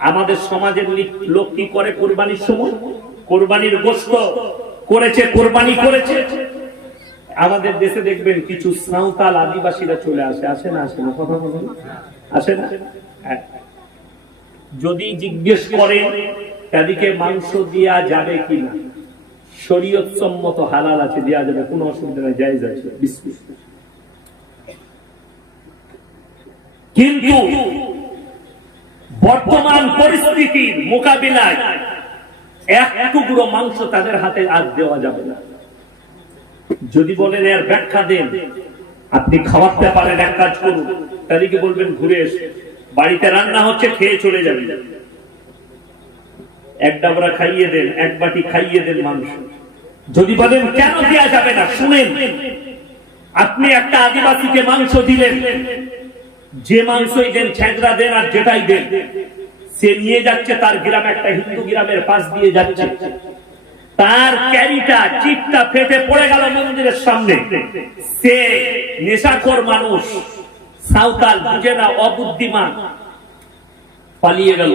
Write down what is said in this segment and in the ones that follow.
আমাদের সমাজের লোক কি করে কোরবানির সময়? কোরবানির গোস্ত করেছে, কোরবানি করেছে। আমাদের দেশে দেখবেন কিছু সাঁওতাল আদিবাসীরা চলে আসে। আসে না? আসে না? কথা বলেন। আসে না? হ্যাঁ। যদি জিজ্ঞেস করেন, তাদেরকে মাংস দেওয়া যাবে কিনা শরীয়ত সম্মত হালাল আছে দেওয়া যাবে। কোনো অসুবিধা নেই, জায়েজ আছে। কিন্তু বর্তমান পরিস্থিতির মোকাবিলায় এক টুকরো মাংস তাদের হাতে আর দেওয়া যাবে না। যদি বলেন এর ব্যাখ্যা দেন, আপনি খাওয়াতে পারেন এক কাজ করুন। তাদেরকে বলবেন, ঘুরে এসে। বাড়িতে রান্না হচ্ছে, খেয়ে চলে যাবে। এক ডাবরা খাইয়ে দেন, এক বাটি খাইয়ে দেন মাংস। যদি বলেন, কেন দেওয়া যাবে না? শুনেন, আপনি একটা আদিবাসীকে মাংস দিলেন। যে মাংসই দেন ছেঁচড়া দেন আর যেটাই দেন, সে নিয়ে যাচ্ছে তার গ্রাম, একটা হিন্দু গ্রামের পাশ দিয়ে যাচ্ছে। তার ক্যারিটা, চিপটা ফেটে পড়ে গেল মন্দিরের সামনে। সে নেশাখোর মানুষ, সাঁওতাল, বুঝে না, অবুদ্ধিমান। পালিয়ে গেল।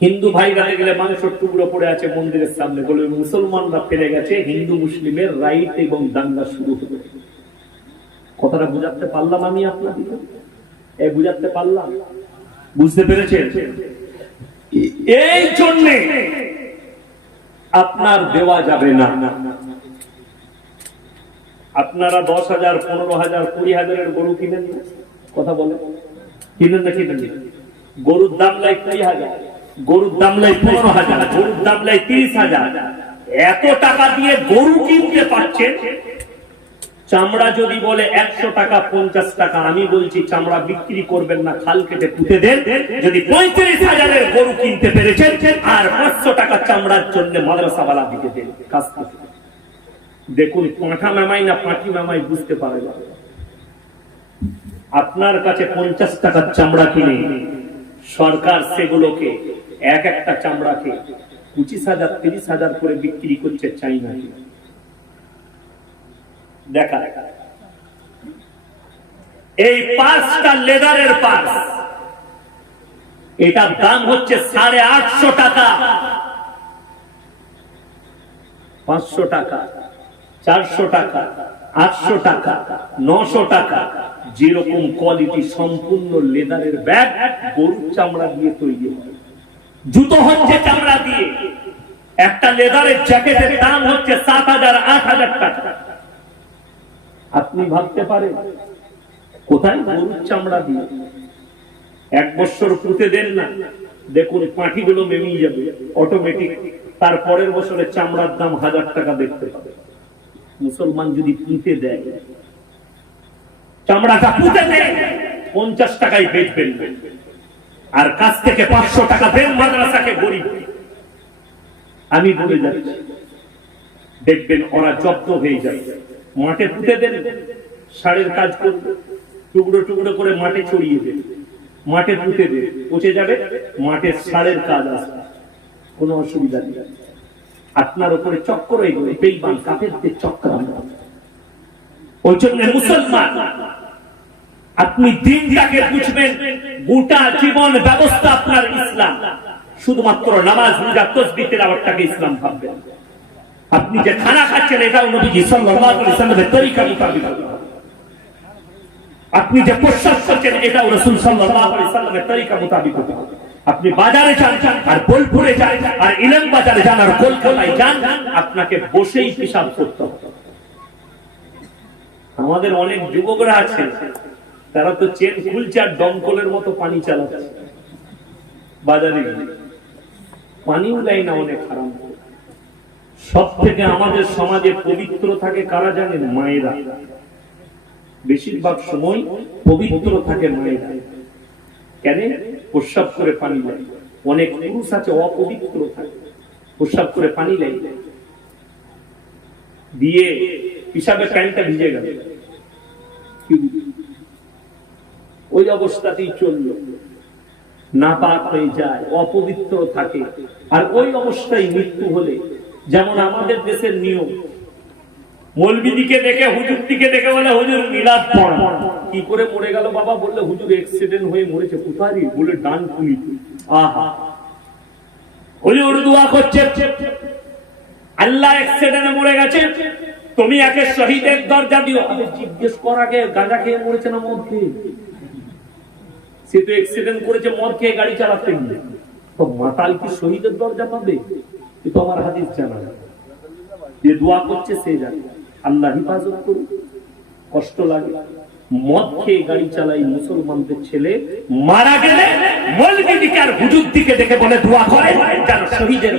হিন্দু ভাইরা গেলে মানুষের টুকরো পড়ে আছে মন্দিরের সামনে। বলে, মুসলমানরা ফেলে গেছে, হিন্দু মুসলিমের রাইট এবং দাঙ্গা শুরু হবে কথাটা বুঝাতে পারলাম আমি আপনাদের এ বুঝাতে পারলাম? বুঝতে পেরেছেন? এই জন্যে আপনার দেওয়া যাবে না। আপনারা দশ হাজার পনেরো হাজার কুড়ি হাজারের গরু কিনেন? কথা বলে কিনেন না কিনেন? গরুর দাম লাই কুড়ি হাজার গরুর দাম লাই পনেরো হাজার গরুর দাম লাই তিরিশ হাজার। এত টাকা দিয়ে গরু কিনতে পারছেন? চামড়া যদি বলে একশো টাকা, পঞ্চাশ টাকা, আমি বলছি, চামড়া বিক্রি করবেন না, খাল কেটে পুঁতে দেন। যদি পঁয়ত্রিশ হাজারের গরু কিনতে পেরেছেন, আর পাঁচশো টাকা চামড়ার জন্য মাদ্রাসাওয়ালা দিকে দেন, কাজ দেখুন, পাঁঠা মেমাই না পাঁঠি মেমাই বুঝতে পারে না। আপনার কাছে পঞ্চাশ টাকার চামড়া কিনে সরকার সেগুলোকে এক একটা চামড়াকে পঁচিশ হাজার, তিরিশ হাজার করে বিক্রি করছে চাইনা। দেখা। এই পাঁচটা লেদারের পাস এটার দাম হচ্ছে সাড়ে আটশো টাকা। পাঁচশো টাকা, চারশো টাকা, আটশো টাকা, নশো টাকা, যেরকম কোয়ালিটি সম্পূর্ণ লেদারের ব্যাগ গরুর চামড়া দিয়ে তৈরি হয়। জুতো হচ্ছে চামড়া দিয়ে, একটা লেদারের জ্যাকেটের দাম হচ্ছে সাত হাজার, আট হাজার টাকা। আপনি ভাবতে পারেন, কোথায় গরুর চামড়া দিয়ে? এক বছর পুঁতে দেন না, দেখুন পাঁঠিগুলো নেমেই যাবে অটোমেটিক তার পরের বছরে চামড়ার দাম হাজার টাকা দেখতে পাবে। মুসলমান যদি পুঁতে দেয়, চামড়াটা পুঁতে দেয়, পঞ্চাশ টাকায় বেচবেন আর কাছ থেকে পাঁচশো টাকা দেন মাদ্রাসাকে গরিব। আমি বলে যাচ্ছি, দেখবেন ওরা জব্দ হয়ে যাবে। মাঠে পুঁতে দেন, সারের কাজ করবে টুকরো টুকরো করে মাঠে ছড়িয়ে দেন। মাঠে পুঁতে দেন, পচে যাবে, মাঠে সারের কাজ আসবে। কোনো অসুবিধা নেই। আপনার উপরে চক্র এগুলো বেইমান চক্রান্ত ওই জন্য মুসলমান, আপনি দিনটাকে বুঝবেন, গোটা জীবন ব্যবস্থা আপনার ইসলাম। শুধুমাত্র নামাজ রোজা তসবি তেলাওয়াতটাকে ইসলাম ভাববেন। আপনি যে খানা খাচ্ছেন এটাও নবীজি সাল্লামের তরিকা মোতাবেক। আপনি যে প্রশ্বাস করছেন এটাও রাসূল সাল্লামের তরিকা মোতাবেক। আপনি বাজারে যান, আর বোলপুরে যান, আর ইলাম বাজারে যান, আর কলকাতায় যান, আপনাকে বসেই হিসাব করতে আমাদের অনেক যুবকরা আছে, তারা তো চেন খুলছে আর দমকলের মতো পানি চালাচ্ছে। বাজারে পানিও দেয় না অনেক খারাপ সব থেকে আমাদের সমাজে পবিত্র থাকে কারা জানেন? মায়েরা। বেশিরভাগ সময় পবিত্র থাকে মায়েরা। কেন? প্রস্রাব করে পানি দেয়। অনেক পুরুষ আছে অপবিত্র থাকে। প্রস্রাব করে পানি দেয়। দিয়ে হিসাবে প্যান্টটা ভিজে গেল। ওই অবস্থাতেই চলল। নাপাক হয়ে যায়, অপবিত্র থাকে। আর ওই অবস্থায় মৃত্যু হলে যেমন আমাদের দেশের নিয়ম মলবিদিকে দেখে হুজুর দিকে দেখে বলে হুজুর মিলাদ পড়া। কি করে মরে গেল বাবা বললে হুজুর অ্যাক্সিডেন্ট হয়ে মরেছে কোথায় বলে ডান আহা। হুজুর দোয়া করছে আল্লাহ অ্যাক্সিডেন্টে মরে গেছে তুমি একে শহীদের দরজা দিও। আমি জিজ্ঞেস কর আগে গাঁজা খেয়ে মরেছে না মদ খেয়ে? সে তো অ্যাক্সিডেন্ট করেছে মদ খেয়ে গাড়ি চালাতে তো মাতাল কি শহীদের দরজা পাবে? আমার হাদিস জানা যে দোয়া করছে সে জানে। আল্লাহ কষ্ট লাগে। মদ খেয়ে গাড়ি চালাই মুসলমানদের ছেলে মারা গেলে হুজুর দিকে দেখে বলে দোয়া করে শহীদের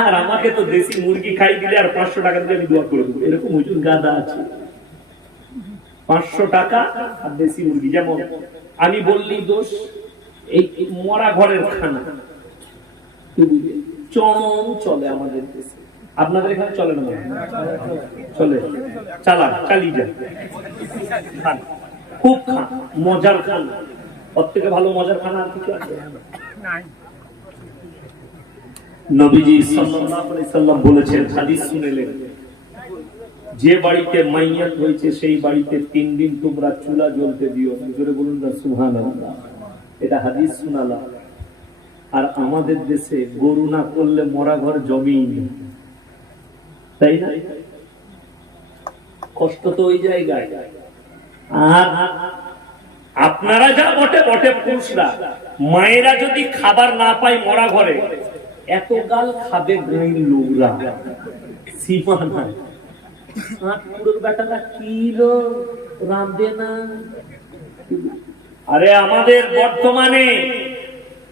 আর আমাকে তো দেশি মুরগি খাই দিলে আর পাঁচশো টাকা দিয়ে আমি দোয়া করে দেবো। এরকম হুজুর গাদা আছে। পাঁচশো টাকা আর দেশি মুরগি, যেমন আমি বললি দোষ, এই মরা ঘরের খানা? চরম চলে আমাদের দেশে। আপনাদের এখানে চলে না চলে। চালা চালিয়ে যান। খুব খান। মজার খান। থেকে ভালো মজার আর কিছু আছে? যে বাড়িতে মাইয়াত হয়েছে, সেই বাড়িতে তিন দিন তোমরা চুলা জ্বলতে দিও জোরে বলুন না এটা হাদিস শোনালাম। আর আমাদের দেশে গরু না করলে মরা ঘর জমিই নেই। তাই না? কষ্ট তো ওই জায়গায়। আর আপনারা যা বটে বটে পুরুষরা মায়েরা যদি খাবার না পায় মরা ঘরে এত গাল খাবে গাঁয়ের লোকরা। সীমা নাই। নাগপুরের বেটারা কিলো রাঁধবে না? আরে আমাদের বর্তমানে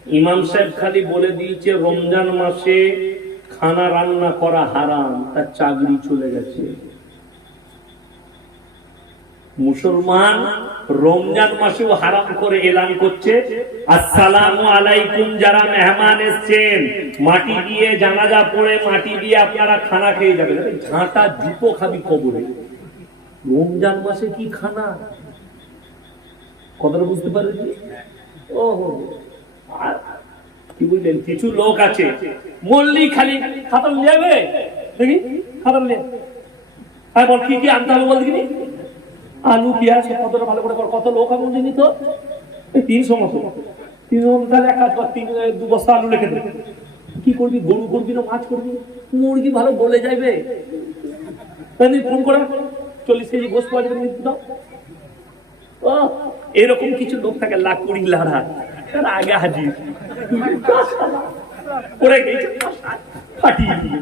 ইমাম সাহেব খালি বলে দিয়েছে, রমজান মাসে খানা রান্না করা হারাম, তার চাকরি চলে গেছে। মুসলমান রমজান মাসেও হারাম করে এলান করছে। আসসালামু আলাইকুম, যারা মেহমান এসছেন, মাটি দিয়ে জানাজা পড়ে, মাটি দিয়ে আপনারা খানা খেয়ে যাবেন। ঝাঁটা জুতো খাবি কবরে। রমজান মাসে কি খানা? কথাটা বুঝতে পারেন ও কি বুঝলেন কিছু লোক আছে। মল্লি খালি খাতাম যাবে? দেখি খাতাম নিয়ে। হ্যাঁ বল কি কি আনতে হবে বল দেখিনি? আলু পেঁয়াজ কতটা ভালো করে। কত লোক আমি জানি তো? তিনশো মতো। তিনশো মতো তাহলে এক কাজ কর তিন দু বস্তা আলু রেখে দে। কি করবি গরু করবি না মাছ করবি? মুরগি ভালো বলে যাবে তাহলে ফোন করে। চল্লিশ কেজি গোস পাওয়া যাবে দাও। ও, এরকম কিছু লোক থাকে লাখ কুড়ি লাড়া হাজির। ফাটিয়ে দিয়ে।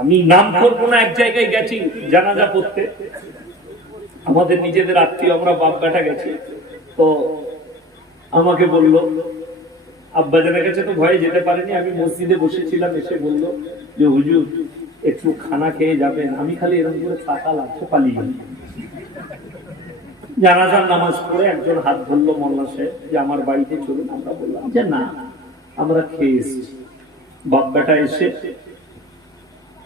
আমি নাম করব না, এক জায়গায় গেছি জানাজা করতে আমাদের নিজেদের আত্মীয়, আমরা বাপ বেটা গেছি। তো আমাকে বলল, আব্বাজানের কাছে তো ভয়ে যেতে পারেনি। আমি মসজিদে বসেছিলাম, এসে বলল যে, হুজুর, একটু খানা খেয়ে যাবেন। আমি খালি এরকম করে লাগছে, পালিয়ে জানাজার নামাজ পড়ে একজন হাত ধরলো মোল্লা যে আমার বাড়িতে চলুন, আমরা বললাম যে না, আমরা খেয়ে এসেছি। বাপ বেটা এসে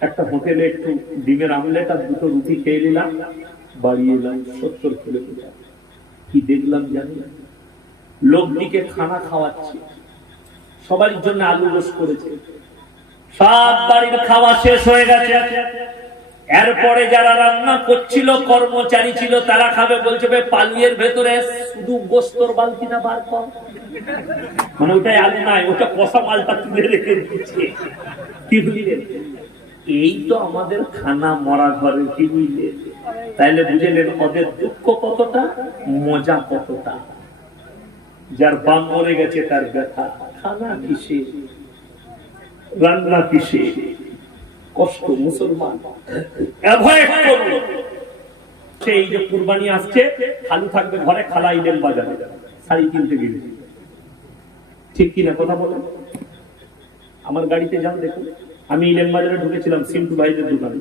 একটা হোটেলে একটু ডিমের আমলেট আর দুটো রুটি খেয়ে নিলাম, বাড়ি এলাম সত্তর কিলোমিটার। কি দেখলাম জানি? লোকটিকে খানা খাওয়াচ্ছে। সবার জন্য আলু রোস করেছে। সব বাড়ির খাওয়া শেষ হয়ে গেছে। এরপরে যারা রান্না করছিল কর্মচারী ছিল তারা খাবে বলছে "বে, পালিয়ের ভেতরে শুধু গোস্তর বালতিটা বার কর। মানে ওটাই আলু নাই ওটা কষা মালটা তুলে রেখে দিচ্ছে কি বুঝলেন এই তো আমাদের খানা মরা ঘরে কি বুঝলেন তাইলে বুঝলেন ওদের দুঃখ কতটা মজা কতটা। যার বাম মরে গেছে তার ব্যথা। খানা কিসে রান্না কিসে কষ্ট, মুসলমান। সেই যে কুরবানি আসছে থাকবে ঘরে, খালা ইলেন বাজারে শাড়ি কিনতে গেলে। ঠিক কিনা কথা আমার গাড়িতে যান দেখুন। আমি ইডেন বাজারে ঢুকেছিলাম সিন্টু ভাইদের দোকানে।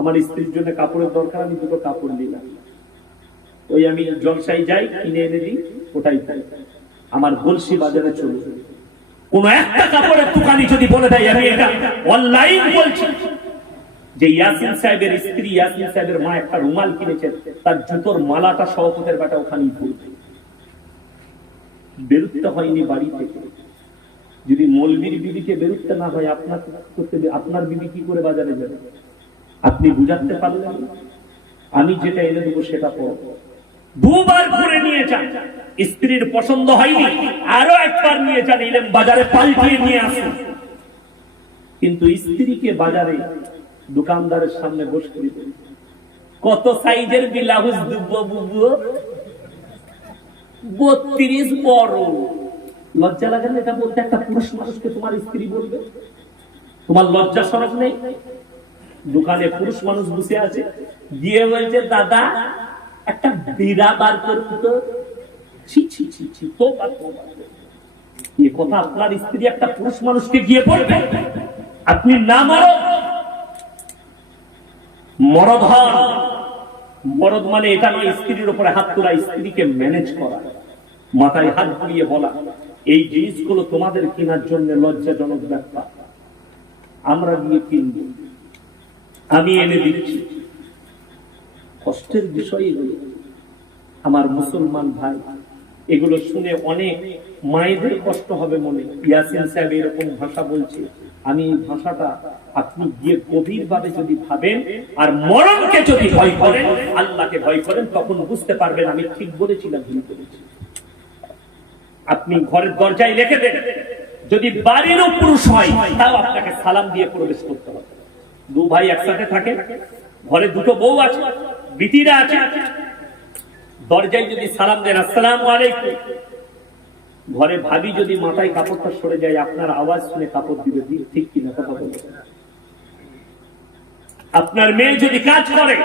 আমার স্ত্রীর জন্য কাপড়ের দরকার, আমি দুটো কাপড় নিলাম। ওই আমি জলসাই যাই, কিনে এনে দিই, ওটাই। আমার গলসি বাজারে চলে কোন একটা কাপড়ের দোকানি যদি বলে দেয়, আমি এটা অনলাইন বলছি। যে ইয়াসিন সাহেবের স্ত্রী, ইয়াসিন সাহেবের মা একটা রুমাল কিনেছেন, তার জুতোর মালাটা সহপতের বেটা ওখানেই পড়বে বেরুতে হয়নি বাড়ি থেকে যদি মৌলবীর বিবিকে বেরোতে না হয়, আপনার করতে আপনার বিবি কি করে বাজারে যাবে? আপনি বুঝাতে পারলেন? আমি যেটা এনে দেবো সেটা পড়ো দুবার করে নিয়ে যান। স্ত্রীর পছন্দ হয়নি, আরও একবার নিয়ে যান এলেন বাজারে পাল্টিয়ে নিয়ে আসুন। কিন্তু স্ত্রীকে বাজারে দোকানদারের সামনে বসতে দিবেন। কত সাইজের ব্লাউজ দুব্বো বুবু বত্রিশ বড়। লজ্জা লাগে না এটা বলতে? একটা পুরুষ মানুষকে তোমার স্ত্রী বলবে? তোমার লজ্জা সরব নেই? দোকানে পুরুষ মানুষ বসে আছে। গিয়ে বলছে দাদা একটা বিড়া বার করুন তো। ছি ছি ছি ছি, তো এ কথা আপনার স্ত্রী একটা পুরুষ মানুষকে গিয়ে বলবে, আপনি না মরো। মরদ মরদ মানে এটা নয়, স্ত্রীর উপরে হাত তোলা, স্ত্রীকে ম্যানেজ করা। মাথায় হাত ঘুরিয়ে বলা। এই জিনিসগুলো তোমাদের কেনার জন্য লজ্জাজনক ব্যাপার। আমরা গিয়ে কিনব। আমি এনে দিচ্ছি। কষ্টের বিষয় এগুলো আমার মুসলমান ভাই, এগুলো শুনে অনেক মায়েদের কষ্ট হবে মনে। ইয়াসিন সাহেব এরকম ভাষা বলছে, আমি এই ভাষাটা আপনি গিয়ে গভীর ভাবে যদি ভাবেন আর মরণকে যদি ভয় করেন, আল্লাহকে ভয় করেন, তখন বুঝতে পারবেন আমি ঠিক বলেছিলাম, ভুল করেছি। আপনি ঘরের দরজায় রেখে দেন, যদি বাড়িরও পুরুষ হয়, তাও আপনাকে সালাম দিয়ে প্রবেশ করতে হবে। দু ভাই একসাথে থাকে ঘরে দুটো বউ আছে বিটিরা আছে। দরজায় যদি সালাম দেন, আসসালাম আলাইকুম। ঘরে ভাবি যদি মাথায় কাপড়টা সরে যায়, আপনার আওয়াজ শুনে কাপড় দিবে ঠিক কিনা কথা বলবে আপনার মেয়ে যদি কাজ করে,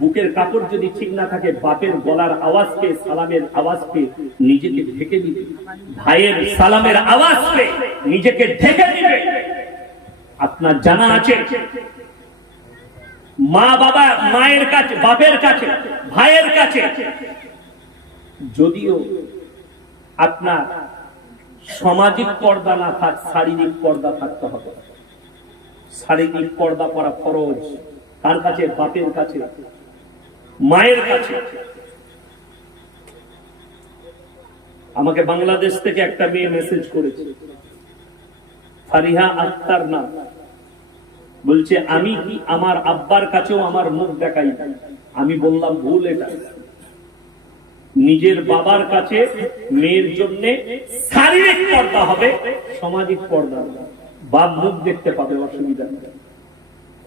বুকের কাপড় যদি ঠিক না থাকে, বাপের গলার আওয়াজ পেয়ে, সালামের আওয়াজ পেয়ে নিজেকে ঢেকে দিবে। ভাইয়ের সালামের আওয়াজ পেয়ে নিজেকে ঢেকে দিবে। আপনার জানা আছে মা বাবা, মায়ের কাছে, বাপের কাছে, ভাইয়ের কাছে। যদিও আপনার সামাজিক পর্দা না থাক, শারীরিক পর্দা থাকতে হবে। শারীরিক পর্দা করা ফরজ। তার কাছে, বাপের কাছে, মায়ের কাছে। আমাকে বাংলাদেশ থেকে একটা মেয়ে মেসেজ করেছে। ফারিহা আক্তার নাম। বলছে, আমি কি আমার আব্বার কাছেও আমার মুখ দেখাই আমি বললাম, ভুল এটা। নিজের বাবার কাছে মেয়ের জন্য শারীরিক পর্দা হবে, সামাজিক পর্দা। বাপ মুখ দেখতে পাবে, অসুবিধা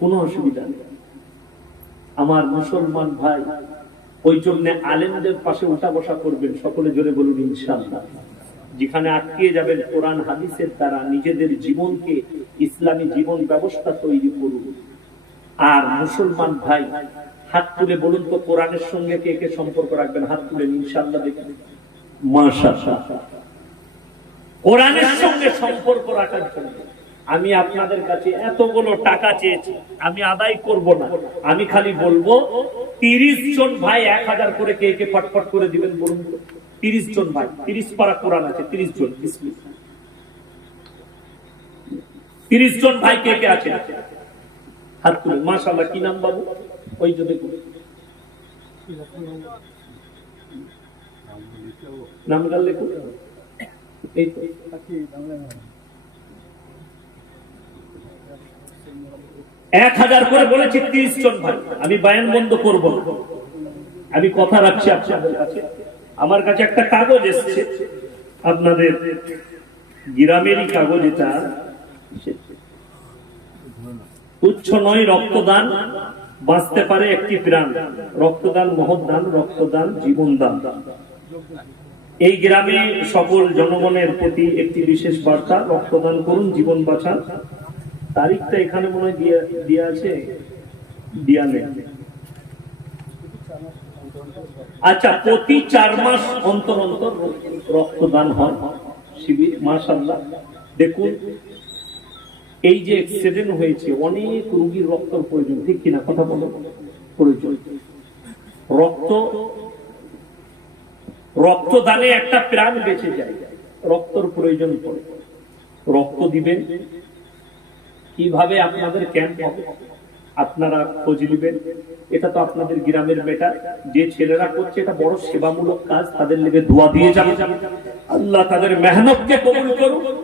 কোনো অসুবিধা নেই। আমার মুসলমান ভাই, ওই জন্য আলেমদের পাশে উঠা বসা করবেন, সকলে জোরে বলুন, ইনশাআল্লাহ। যেখানে আটকে যাবেন কোরআন হাদিসের দ্বারা নিজেদের জীবনকে ইসলামী জীবন ব্যবস্থা তৈরি করুন। আর মুসলমান ভাই, হাত তুলে বলুন তো কোরআনের সঙ্গে কে কে সম্পর্ক রাখবেন? হাত তুলে ইনশাআল্লাহ দেখুন কোরআনের সঙ্গে সম্পর্ক রাখার জন্য আমি আপনাদের কাছে এতগুলো টাকা চেয়েছি, আমি আদায় করব না। আমি খালি বলব, তিরিশ জন ভাই এক হাজার করে কে কে ফটফট করে দিবেন বলুন তো। তিরিশ জন ভাই, তিরিশ পারা কোরআন আছে, তিরিশ জন তিরিশ জন ভাই কে কে আছে? হাত তুলে মাশাল্লাহ কি নাম বাবু? ওই যদি নাম গাল লেখুন। এই তো। এক হাজার করে বলেছি তিরিশ জন ভাই। আমি বায়ান বন্ধ করব আমি কথা রাখছি আপনাদের কাছে। আমার কাছে একটা কাগজ এসছে। আপনাদের গ্রামেরই কাগজ এটা। তুচ্ছ নয়, রক্তদান বাঁচতে পারে একটি প্রাণ। রক্তদান মহদান রক্তদান, জীবনদান। এই গ্রামে সকল জনগণের প্রতি একটি বিশেষ বার্তা, রক্তদান করুন, জীবন বাঁচান। তারিখটা এখানে মনে হয় দিয়ে আছে? দিয়া নেই। আচ্ছা প্রতি চার মাস অন্তর অন্তর রক্তদান হয় শিবির মাসাল্লাহ দেখুন, এই যে অ্যাক্সিডেন্ট হয়েছে, অনেক রোগীর রক্তের প্রয়োজন। ঠিক কিনা কথা বলো? প্রয়োজন। রক্ত, রক্তদানে একটা প্রাণ বেঁচে যায়, রক্তর প্রয়োজন পড়ে। রক্ত দিবেন, কীভাবে আপনাদের ক্যাম্প হবে? আপনারা খোঁজ নেবেন। এটা তো আপনাদের গ্রামের বেটা। যে ছেলেরা করছে, এটা বড় সেবামূলক কাজ, তাদের লেগে দোয়া দিয়ে যাবে। আল্লাহ তাদের মেহনতকে কবুল করুন